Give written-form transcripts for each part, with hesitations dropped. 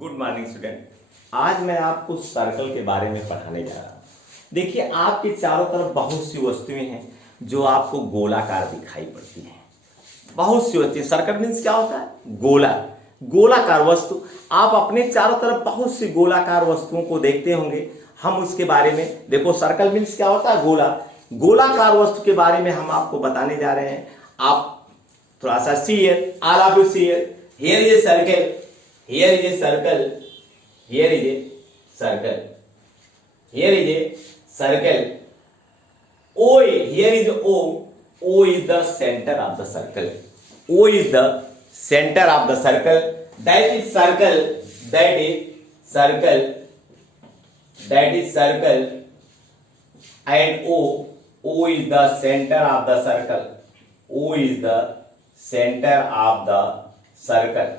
Good morning student. आज मैं आपको सर्कल के बारे में पढ़ाने जा रहा हूँ। देखिए, आपके चारों तरफ बहुत सी वस्तुएं हैं जो आपको गोलाकार दिखाई पड़ती हैं। बहुत सी वस्तुएं, सर्कल मीन्स क्या होता है? गोलाकार वस्तु। आप अपने चारों तरफ बहुत सी गोलाकार वस्तुओं को देखते होंगे। हम उसके बारे में, देखो सर्कल मीन्स क्या होता है? गोलाकार वस्तु के बारे में हम आपको बताने जा रहे हैं। आप थोड़ा सा see here, all of you see here, here is a circle, here is a circle, here is a circle, here is a circle. O, here is O. O is the center of the circle. O is the center of the circle. That is circle. That is circle. That is circle. And O. O is the center of the circle. O is the center of the circle.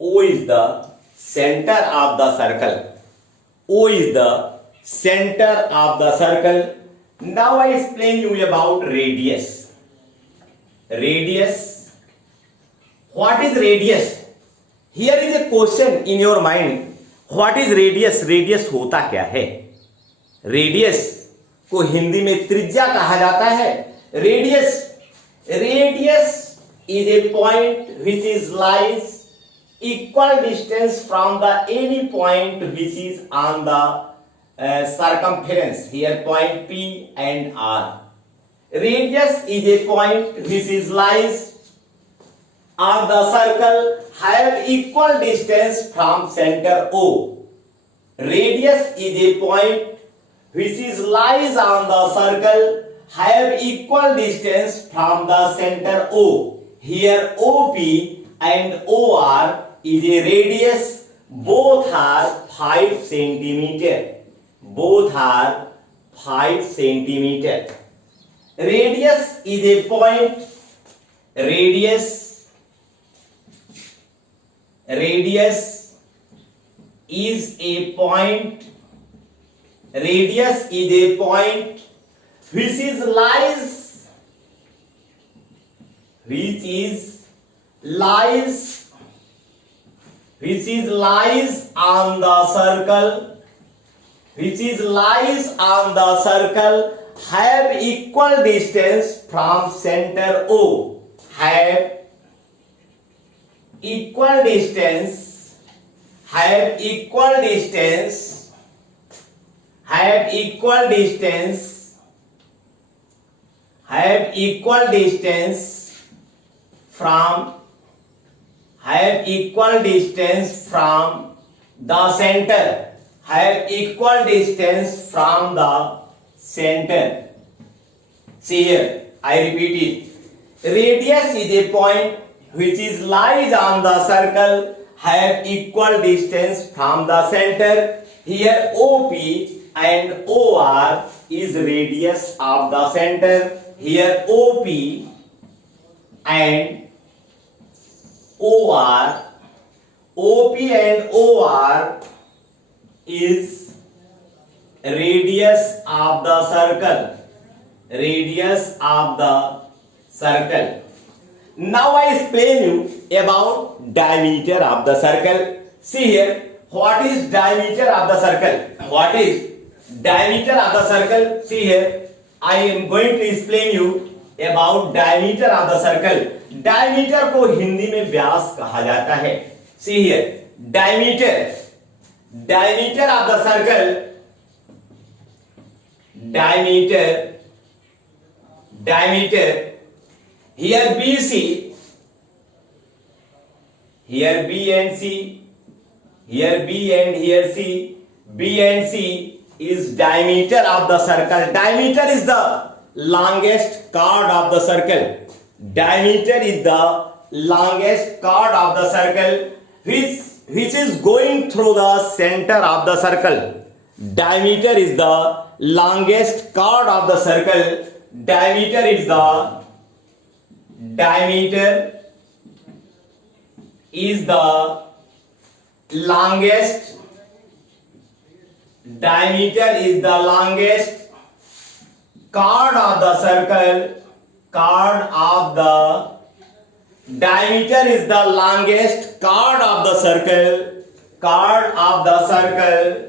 O is the center of the circle. O is the center of the circle. Now I explain you about radius. Radius. What is radius? Here is a question in your mind. What is radius? Radius होता क्या है? Radius को हिंदी में त्रिज्या कहा जाता है। Radius is a point which is lies equal distance from the any point which is on the circumference. Here point P and R. Radius is a point which is lies on the circle have equal distance from center O. Radius is a point which is lies on the circle have equal distance from the center O. Here OP and OR is a radius. Both are 5 centimeter. Both are 5 centimeter. Radius is a point. Radius is a point. Radius is a point which is lies on the circle, which is lies on the circle have equal distance from center O. Have equal distance from the center. Have equal distance from the center. See here, I repeat it. Radius is a point which is lies on the circle have equal distance from the center. Here OP and OR is radius of the center. Here OP and OR is radius of the circle. Now I explain you about diameter of the circle. See here, what is diameter of the circle? What is diameter of the circle? See here, I am going to explain you about diameter of the circle. Diameter को हिंदी में व्यास कहा जाता है। See here, diameter of the circle. Diameter. Here BC, here B and C, here B and here C. B and C is diameter of the circle. Diameter is the longest chord of the circle. Diameter is the longest chord of the circle which is going through the center of the circle. Diameter is the longest chord of the circle. Diameter is the longest chord of the circle. Diameter is the longest chord of the circle chord of the circle.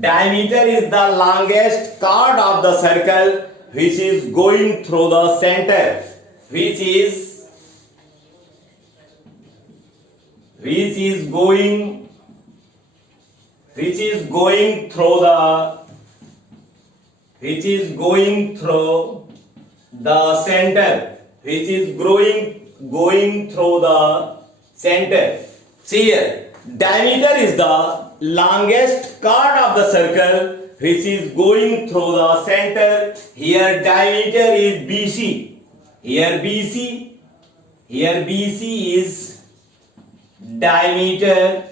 Diameter is the longest chord of the circle which is going through the center, which is going through the center, which is going through the center. See here, diameter is the longest chord of the circle which is going through the center. Here diameter is BC. Here BC is diameter.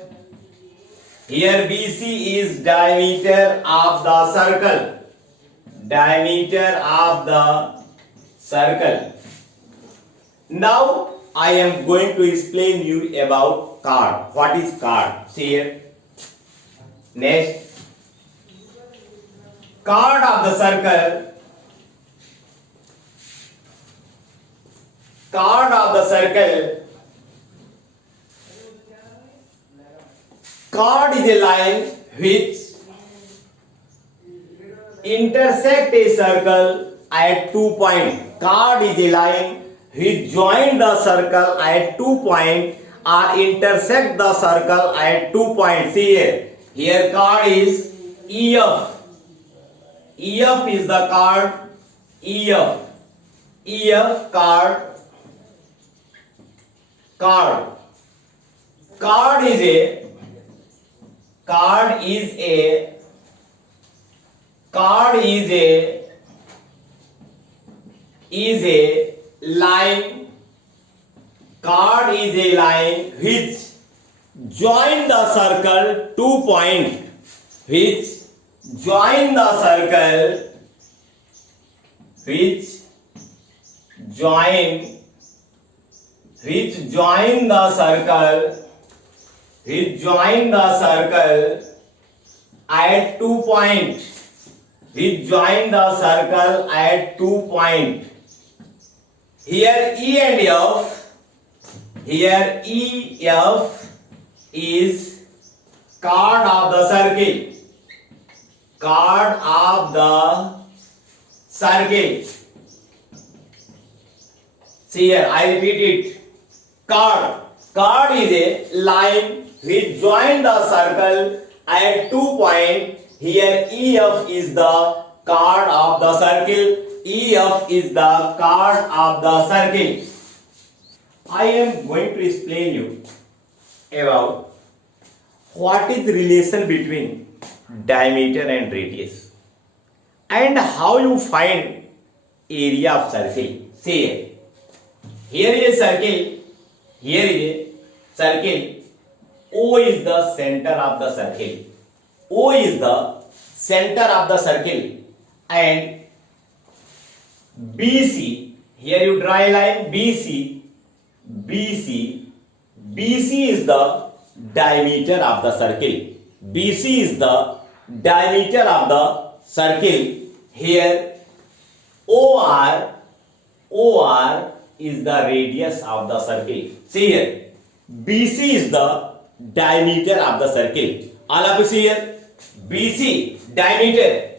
Here BC is diameter of the circle. Diameter of the circle. Now I am going to explain you about chord. What is chord? See here. Next, chord of the circle. Chord of the circle. Chord is a line which intersect a circle at 2 points. Chord is a line which join the circle at 2 points or intersect the circle at 2 points. See here. Here chord is EF. EF is the chord. EF. EF chord. Chord. Chord is a line. Chord is a line which join the circle 2 points. Which join the circle. Which join the circle. Which join the circle at 2 points. Which join the circle at 2 points. Here E and F. Here EF is chord of the circle. Chord of the circle. See here, I repeat it. Chord. Chord is a line which join the circle at 2 points. Here EF is the chord of the circle. EF is the chord of the circle. I am going to explain you about what is the relation between diameter and radius and how you find area of circle. See here is a circle. Here is a circle. O is the center of the circle. O is the center of the circle, and BC, here you draw a line BC is the diameter of the circle. BC is the diameter of the circle. Here OR is the radius of the circle. See here, BC is the diameter of the circle. All of you see here, BC diameter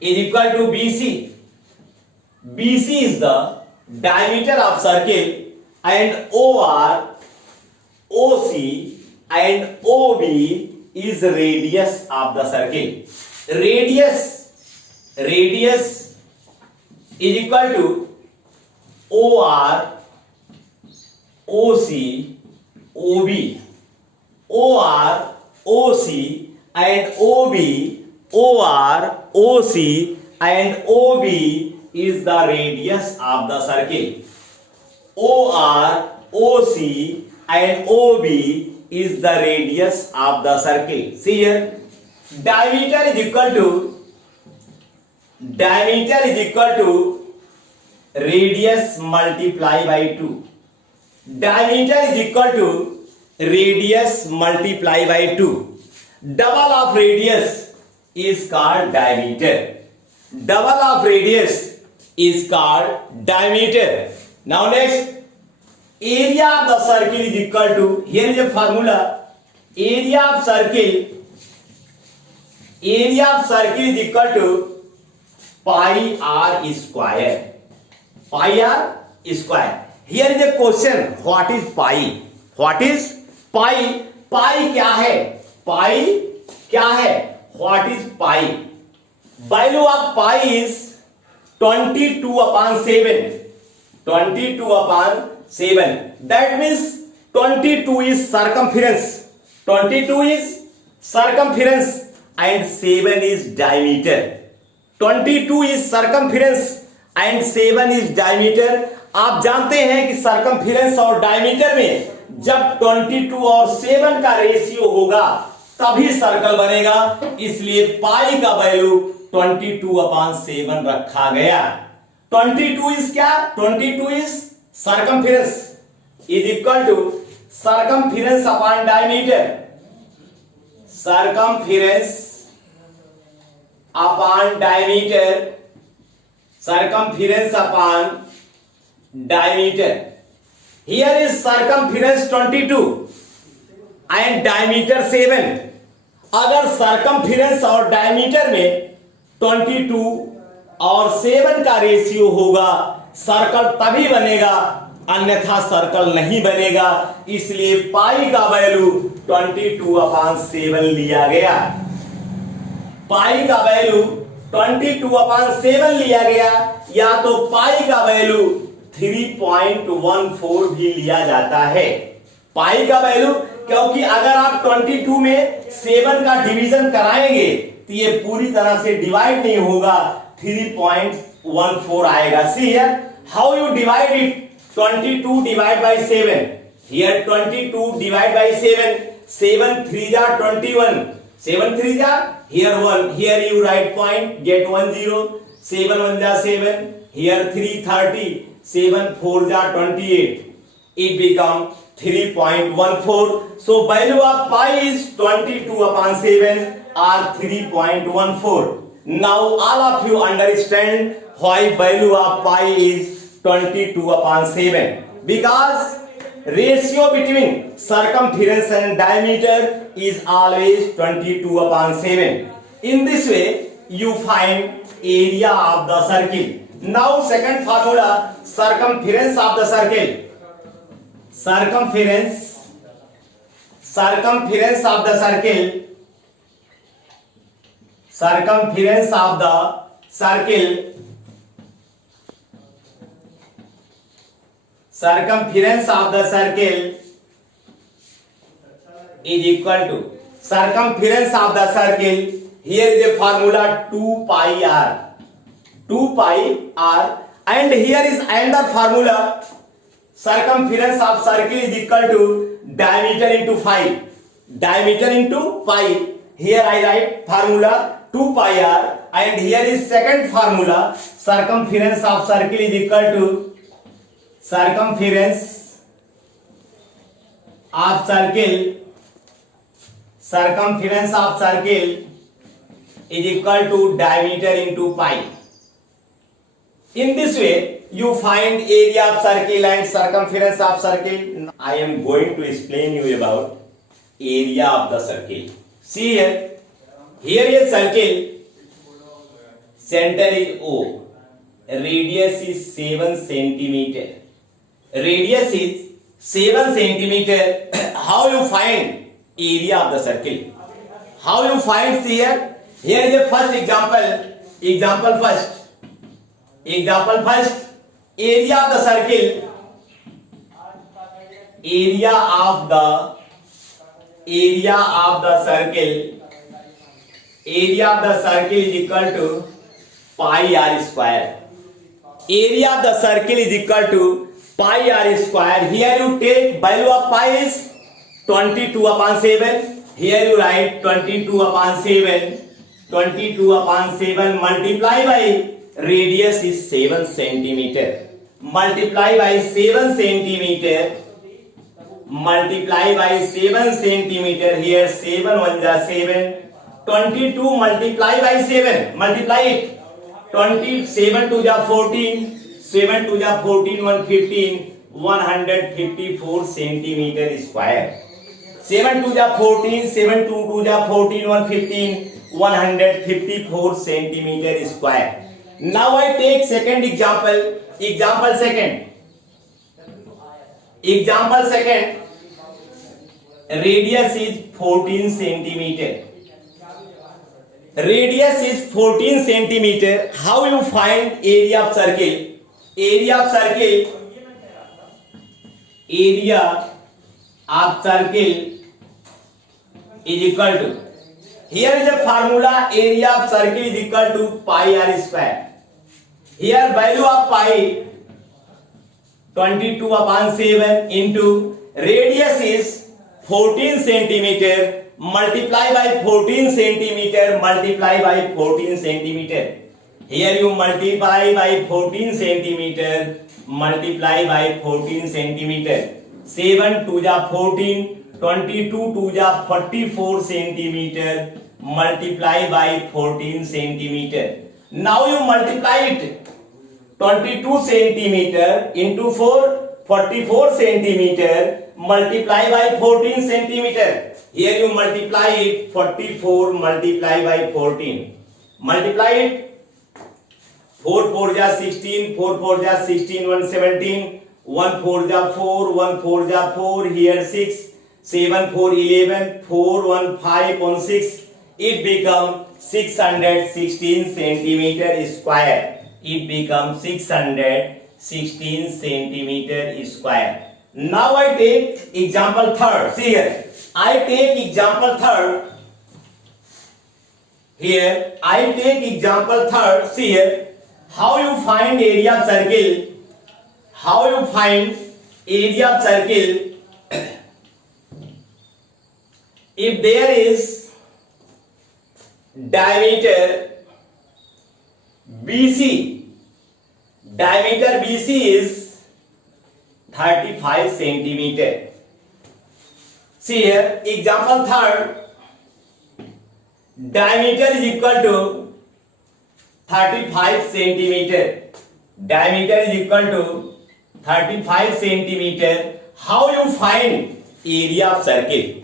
is equal to BC. BC is the diameter of circle, and OR, OC and OB is radius of the circle. Radius is equal to OR, OC, OB. OR, OC and OB, OR, OC and OB is the radius of the circle. OR, OC and OB is the radius of the circle. See here, diameter is equal to radius multiply by 2. Diameter is equal to radius multiply by 2. Double of radius is called diameter. Double of radius is called diameter. Now next, area of the circle is equal to, here is a formula, area of circle is equal to pi r square. Pi r square. Here is a question, what is pi? What is pi? Pi क्या है? Pi क्या है? What is pi? Value of pi is 22 upon 7. 22 upon 7. That means 22 is circumference. 22 is circumference and 7 is diameter. 22 is circumference and 7 is diameter. आप जानते हैं कि सर्कमफिरेंस और diameter में जब 22 और 7 का रेशियो होगा तभी सर्कल बनेगा, इसलिए पाई का वैल्यू 22 अपॉन 7 रखा गया। 22 इज क्या? 22 is circumference is equal to circumference upon diameter. Circumference upon diameter, circumference upon diameter. Here is circumference 22 and diameter 7. अगर circumference और diameter में 22 और 7 का रेशियो होगा सर्कल तभी बनेगा, अन्यथा सर्कल नहीं बनेगा, इसलिए पाई का वैल्यू 22 अपॉन 7 लिया गया। पाई का वैल्यू 22 अपॉन 7 लिया गया, या तो पाई का वैल्यू 3.14 भी लिया जाता है। पाई का वैल्यू, क्योंकि अगर आप 22 में 7 का डिवीजन कराएंगे तो ये पूरी तरह से डिवाइड नहीं होगा, 3.14 आएगा। See here how you divide it, 22 divide by 7, here 22 divide by 7, 7 3 जा 21, 7 3 जा here 1, here you write point, get 1 0, 7 1 ja 7, here 3 30, 7 4 ja 28, it become 3.14. so value of pi is 22 upon 7 or 3.14. now all of you understand why value of pi is 22 upon 7, because ratio between circumference and diameter is always 22 upon 7. In this way you find area of the circle. Now second formula, circumference of the circle. Circumference of the circle. Circumference of the circle. Circumference of the circle is equal to circumference of the circle. Here is a formula 2 pi r. 2 pi r, and here is another formula, circumference of circle is equal to diameter into pi. Diameter into pi. Here I write formula 2 pi r, and here is second formula, circumference of circle is equal to circumference of circle. Circumference of circle is equal to diameter into pi. In this way you find area of circle and circumference of circle. I am going to explain you about area of the circle. See here, here is circle, center is O, radius is 7 centimeter. Radius is 7 centimeter. How you find area of the circle? How you find? See here, here is the first example. Example first. Area of the circle. Area of the circle. Area of the circle is equal to pi r square. Area of the circle is equal to pi r square. Here you take value of pi is 22 upon 7. Here you write 22 upon 7. 22 upon 7 multiply by radius is 7 centimeter. Multiply by 7 centimeter. Multiply by 7 centimeter. Here 7 1 ja 7. 22 multiply by 7. Multiply it. 27 2 ja 14. 7 2 ja 14. 1 15. 154 centimetre square. 7 2 जा 14, 7 2 2 जा 14, 154 centimetre square. Now I take second example, example second, radius is 14 centimetre, radius is 14 centimeter. How you find area of circle? Area of circle is equal to, here is a formula, area of circle is equal to pi r square. Here value of pi 22/7 into radius is 14 centimeter multiply by 14 centimeter multiply by 14 centimeter. Here you multiply by 14 centimeter multiply by 14 centimeter. 7 2 जा 14, 22 2 जा 44 centimeter multiply by 14 centimeter. Now you multiply it, 22 centimeter into 4, 44 centimeter multiply by 14 centimeter. Here you multiply it, 44 multiply by 14. Multiply it, 4 4 जा 16, 4 4 जा 16, 117, 1 4 जा 4, 1 4 जा 4, here 6, 7 4 11, 4 1 5 on 6, it becomes 616 centimeter square. It becomes 616 centimeter square. Now I take example third. See here, I take example third. Here I take example third. See here, how you find area of circle? How you find area of circle? If there is diameter BC, diameter BC is 35 centimeter. See here, example third, diameter is equal to 35 centimeter. Diameter is equal to 35 centimeter. How you find area of circle?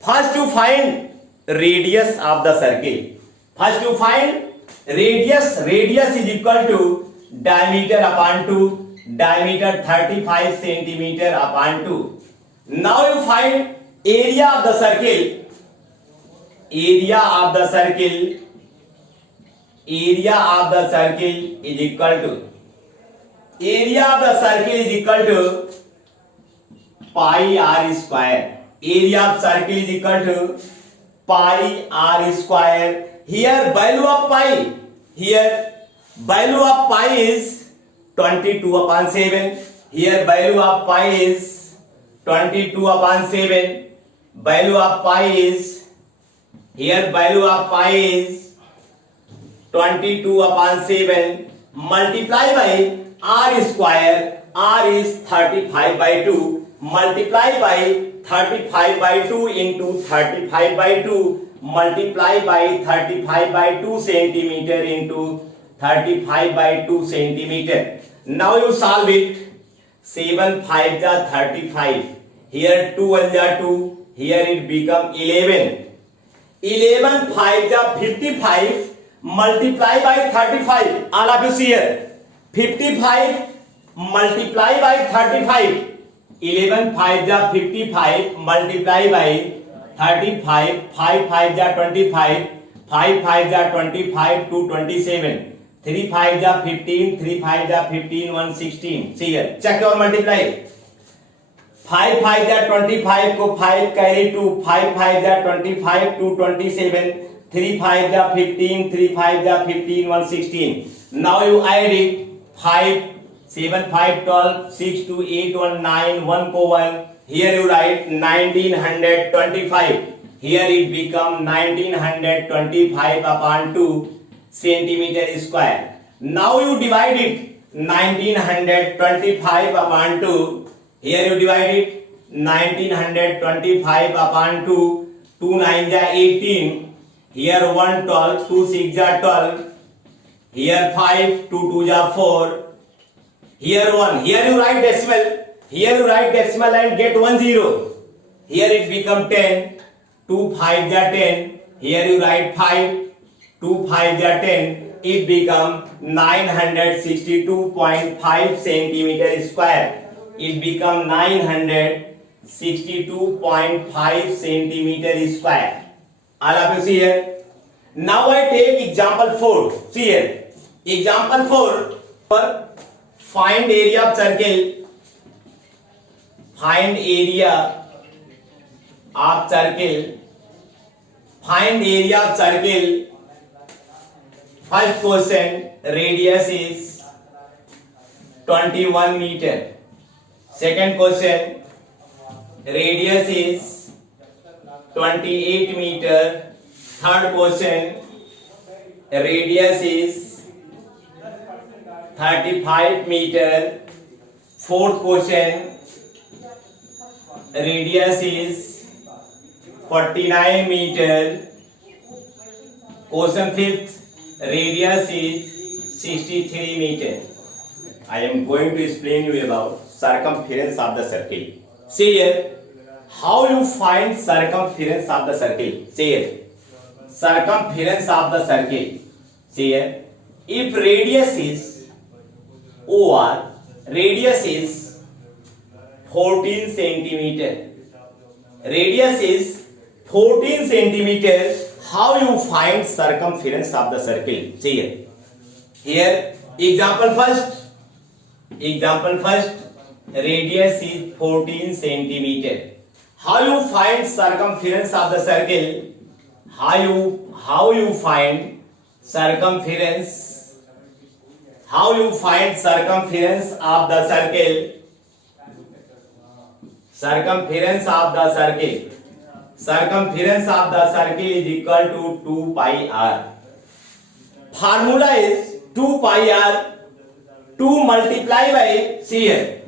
First you find radius of the circle. First you find radius. Radius is equal to diameter upon 2. Diameter 35 centimeter upon 2. Now you find area of the circle. Area of the circle. Area of the circle is equal to, area of the circle is equal to pi r square. Area of circle is equal to pi r square. Here value of pi. Here value of pi is 22/7. Here value of pi is 22/7. Value of pi is, here value of pi is 22/7 multiply by r square. R is 35/2 multiply by 35/2 into 35/2 multiply by 35/2 centimeter into 35/2 centimeter. Now you solve it. 7 5 जा 35. Here 2 1 जा 2. Here it become 11. 11 5 जा 55 multiply by 35. All of you see here. 55 multiply by 35. 11 5 जा 55 multiply by 35. 5 5 जा 25. 5 5 जा 25 to 27. 3 5 जा 15. 3 5 जा 15. 116. See here. Check your multiply. 5 5 जा 25 को 5 कैरी टू. 5 5 जा 25 to 27. 3 5 जा 15. 3 5 जा 15. 116. Now you add it. 5 7 5 12. 6 2 8 1 9. 1 को 1. Here you write 1925. Here it become 1925 upon 2 centimeter square. Now you divide it. 1925 upon 2. Here you divide it. 1925 upon 2. 2 9 ja 18. Here 1 12. 2 6 ja 12. Here 5. 2 2 ja 4. Here 1. Here you write decimal. Here you write decimal and get 1 0. Here it become 10. 2 5 are 10. Here you write 5. 2 5 are 10. It become 962.5 centimeter square. It become 962.5 centimeter square. All of you see here. Now I take example 4. See here. Example 4. Find area of circle. Find area of circle. Find area of circle. First question, radius is 21 meter. Second question, radius is 28 meter. Third question, radius is 35 meter. Fourth question, radius is 49 meter. Question fifth, radius is 63 meter. I am going to explain you about circumference of the circle. See here, how you find circumference of the circle. See here, circumference of the circle. See here, if radius is or radius is 14 centimeter. Radius is 14 centimeter. How you find circumference of the circle? See here. Here, example first. Example first. Radius is 14 centimeter. How you find circumference of the circle? How you find circumference? How you find circumference of the circle? Circumference of the circle. Circumference of the circle is equal to 2 pi r. Formula is 2 pi r. 2 multiply by, see here,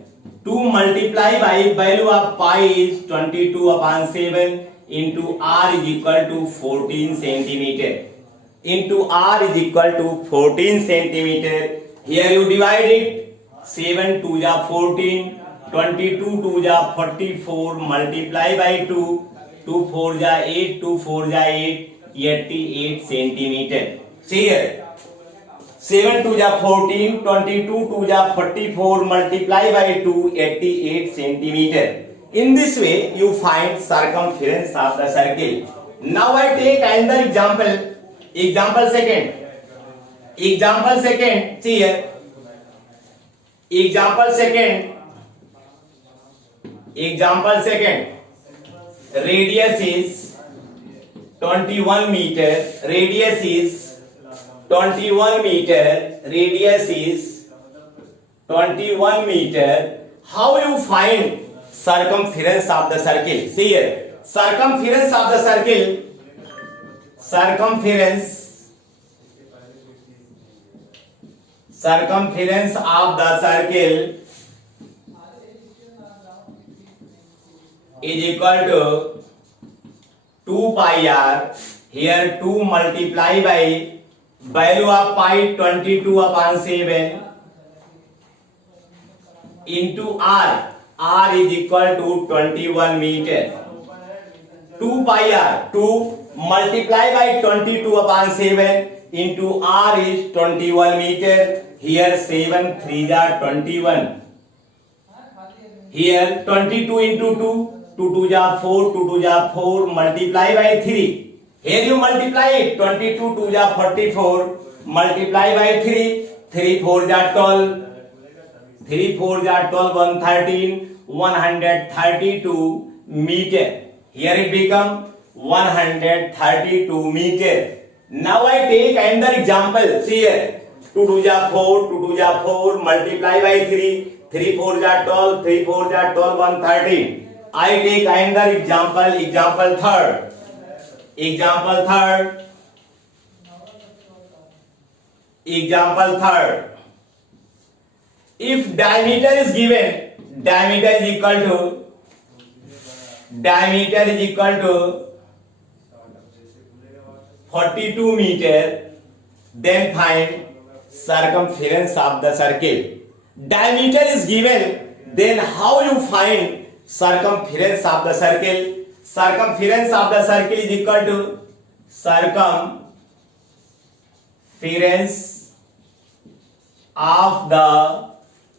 2 multiply by value of pi is 22 upon 7 into r is equal to 14 centimeter. Into r is equal to 14 centimeter. Here you divide it. 7 2 ja 14. 22 2 ja 44. Multiply by 2. 2 4 ja 8. 2 4 ja 8. 88 centimeter. See here. 7 2 ja 14. 22 2 ja 44. Multiply by 2. 88 centimeter. In this way, you find circumference of the circle. Now I take another example. Example second. Example second. See here. Example second. Example second. Radius is 21 meter. Radius is 21 meter. Radius is 21 meter. How you find circumference of the circle? See here. Circumference of the circle. Circumference of the circle is equal to 2 pi r. Here 2 multiply by value of pi 22 upon 7 into r. R is equal to 21 meter. 2 pi r. 2 multiply by 22 upon 7 into r is 21 meter. Here 7 3 are 21. Here 22 into 2. 2 2 ja 4. 2 2 ja 4. Multiply by 3. Here you multiply it. 22 2 ja 44. Multiply by 3. 3 4 ja 12. 3 4 ja 12. 113. 132 meter. Here it become 132 meter. Now I take another example. See here. 2 2 ja 4. 2 2 ja 4. Multiply by 3. 3 4 ja 12. 3 4 ja 12. 113. I take another example. Example third. Example third. Example third. If diameter is given, diameter is equal to 42 meter, then find circumference of the circle. Diameter is given. Then how you find circumference of the circle? Circumference of the circle is equal to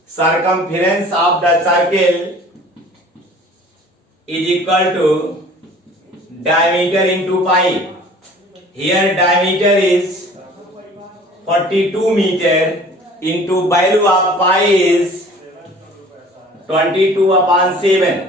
circumference of the circle is equal to diameter into pi. Here diameter is 42 meter into value of pi is 22/7.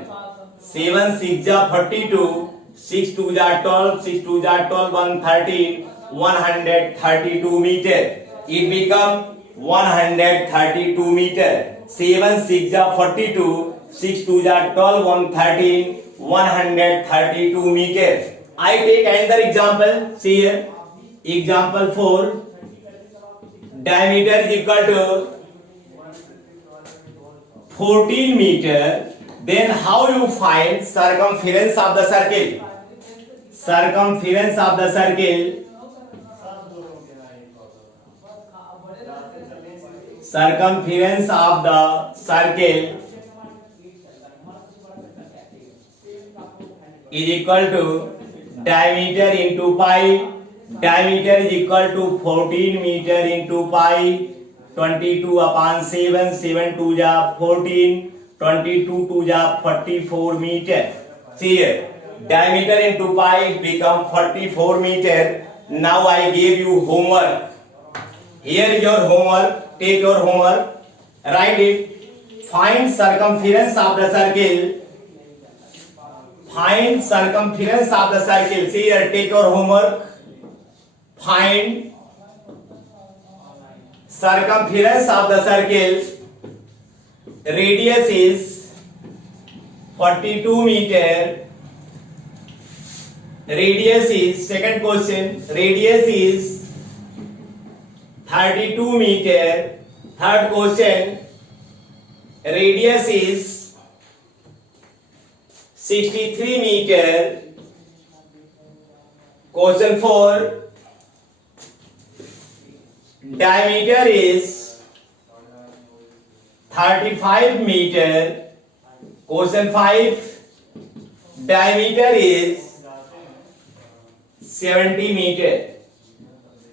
7 6 जा 42, 6 2 जा 12, 6 2 जा 12, 113, 132 meter. It become 132 meter. 7 6 जा 42, 6 2 जा 12, 113, 132 meter. I take another example. See here. Example 4. Diameter is equal to 14 meter. Then how you find circumference of the circle? Circumference of the circle is equal to diameter into pi. Diameter is equal to 14 meter into pi. 22/7. 7 2 जा 14, 22 2 जा 44 meter. See here, diameter into pi become 44 meter. Now I gave you homework. Here is your homework. Take your homework. Write it. Find circumference of the circle. Find circumference of the circle. See here, take your homework. Find circumference of the circle. Radius is 42 meter. Radius is, second question, radius is 32 meter. Third question, radius is 63 meter. Question 4, diameter is 35 meter. Question 5, diameter is 70 meter.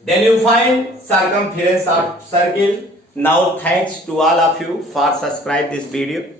Then you find circumference of circle. Now thanks to all of you for subscribe this video.